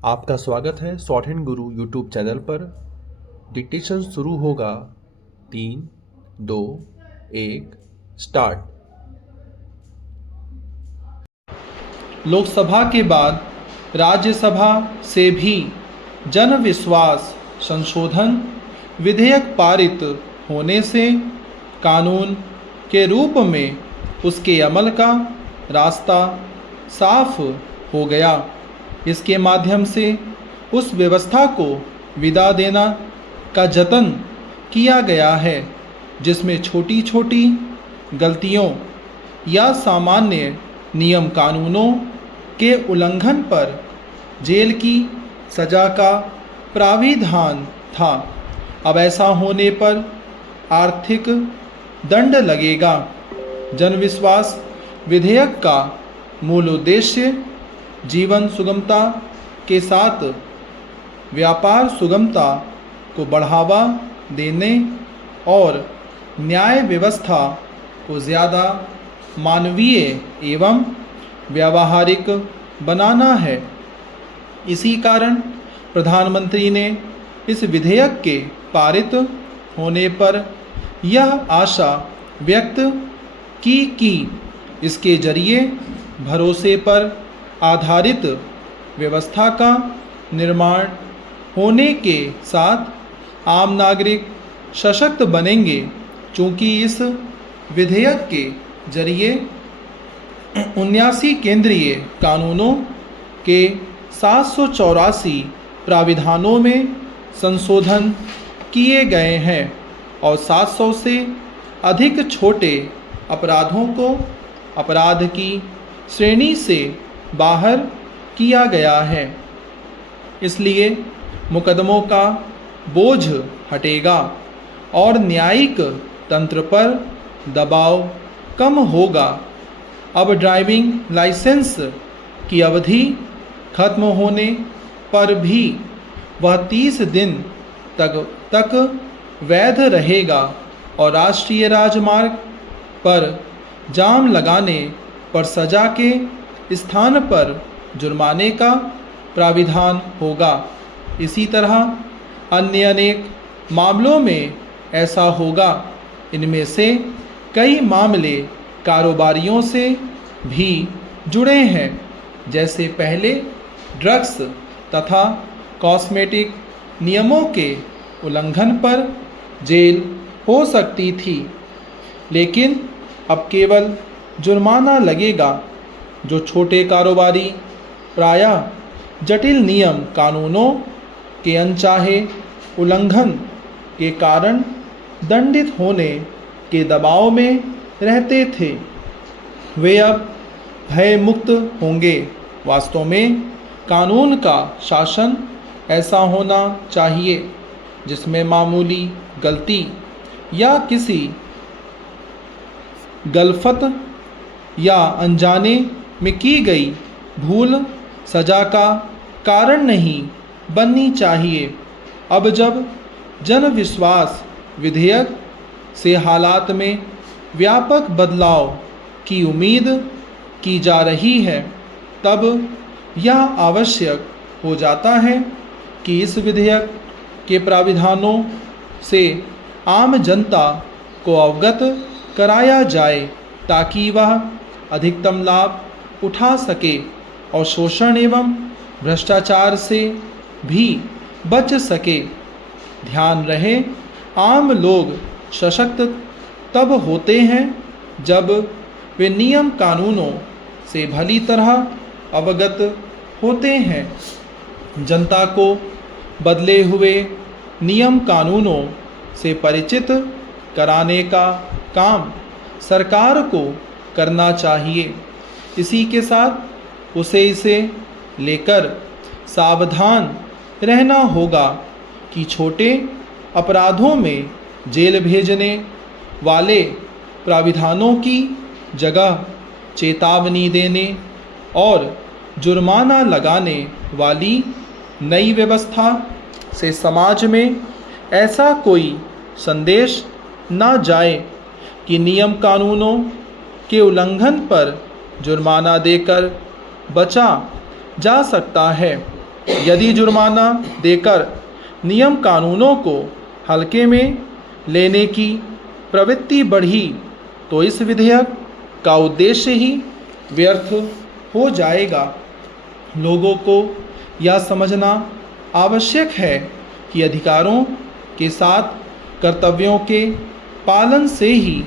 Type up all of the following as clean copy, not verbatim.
आपका स्वागत है शॉर्ट हैंड गुरु यूट्यूब चैनल पर। डिक्टेशन शुरू होगा। 3, 2, 1 स्टार्ट। लोकसभा के बाद राज्यसभा से भी जन विश्वास संशोधन विधेयक पारित होने से कानून के रूप में उसके अमल का रास्ता साफ हो गया। इसके माध्यम से उस व्यवस्था को विदा देना का जतन किया गया है जिसमें छोटी छोटी गलतियों या सामान्य नियम कानूनों के उल्लंघन पर जेल की सज़ा का प्राविधान था। अब ऐसा होने पर आर्थिक दंड लगेगा। जनविश्वास विधेयक का मूल उद्देश्य जीवन सुगमता के साथ व्यापार सुगमता को बढ़ावा देने और न्याय व्यवस्था को ज़्यादा मानवीय एवं व्यावहारिक बनाना है। इसी कारण प्रधानमंत्री ने इस विधेयक के पारित होने पर यह आशा व्यक्त की कि इसके जरिए भरोसे पर आधारित व्यवस्था का निर्माण होने के साथ आम नागरिक सशक्त बनेंगे। चूँकि इस विधेयक के जरिए 79 केंद्रीय कानूनों के 784 प्राविधानों में संशोधन किए गए हैं और 700 से अधिक छोटे अपराधों को अपराध की श्रेणी से बाहर किया गया है। इसलिए मुकदमों का बोझ हटेगा और न्यायिक तंत्र पर दबाव कम होगा। अब ड्राइविंग लाइसेंस की अवधि खत्म होने पर भी वह 30 दिन तक वैध रहेगा और राष्ट्रीय राजमार्ग पर जाम लगाने पर सज़ा के स्थान पर जुर्माने का प्राविधान होगा। इसी तरह अन्य अनेक मामलों में ऐसा होगा। इनमें से कई मामले कारोबारियों से भी जुड़े हैं, जैसे पहले ड्रग्स तथा कॉस्मेटिक नियमों के उल्लंघन पर जेल हो सकती थी, लेकिन अब केवल जुर्माना लगेगा। जो छोटे कारोबारी प्रायः जटिल नियम कानूनों के अनचाहे उल्लंघन के कारण दंडित होने के दबाव में रहते थे, वे अब भय मुक्त होंगे। वास्तव में कानून का शासन ऐसा होना चाहिए जिसमें मामूली गलती या किसी गलफत या अनजाने में की गई भूल सज़ा का कारण नहीं बननी चाहिए। अब जब जन विश्वास विधेयक से हालात में व्यापक बदलाव की उम्मीद की जा रही है, तब यह आवश्यक हो जाता है कि इस विधेयक के प्राविधानों से आम जनता को अवगत कराया जाए ताकि वह अधिकतम लाभ उठा सके और शोषण एवं भ्रष्टाचार से भी बच सके। ध्यान रहे, आम लोग सशक्त तब होते हैं जब वे नियम कानूनों से भली तरह अवगत होते हैं। जनता को बदले हुए नियम कानूनों से परिचित कराने का काम सरकार को करना चाहिए। इसी के साथ उसे इसे लेकर सावधान रहना होगा कि छोटे अपराधों में जेल भेजने वाले प्राविधानों की जगह चेतावनी देने और जुर्माना लगाने वाली नई व्यवस्था से समाज में ऐसा कोई संदेश ना जाए कि नियम कानूनों के उल्लंघन पर जुर्माना देकर बचा जा सकता है। यदि जुर्माना देकर नियम कानूनों को हल्के में लेने की प्रवृत्ति बढ़ी तो इस विधेयक का उद्देश्य ही व्यर्थ हो जाएगा। लोगों को यह समझना आवश्यक है कि अधिकारों के साथ कर्तव्यों के पालन से ही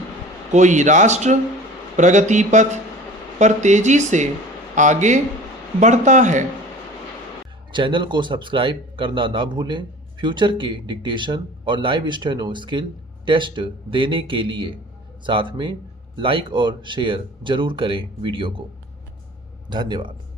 कोई राष्ट्र प्रगति पथ पर तेजी से आगे बढ़ता है। चैनल को सब्सक्राइब करना ना भूलें। फ्यूचर के डिक्टेशन और लाइव स्टेनो स्किल टेस्ट देने के लिए साथ में लाइक और शेयर जरूर करें वीडियो को। धन्यवाद।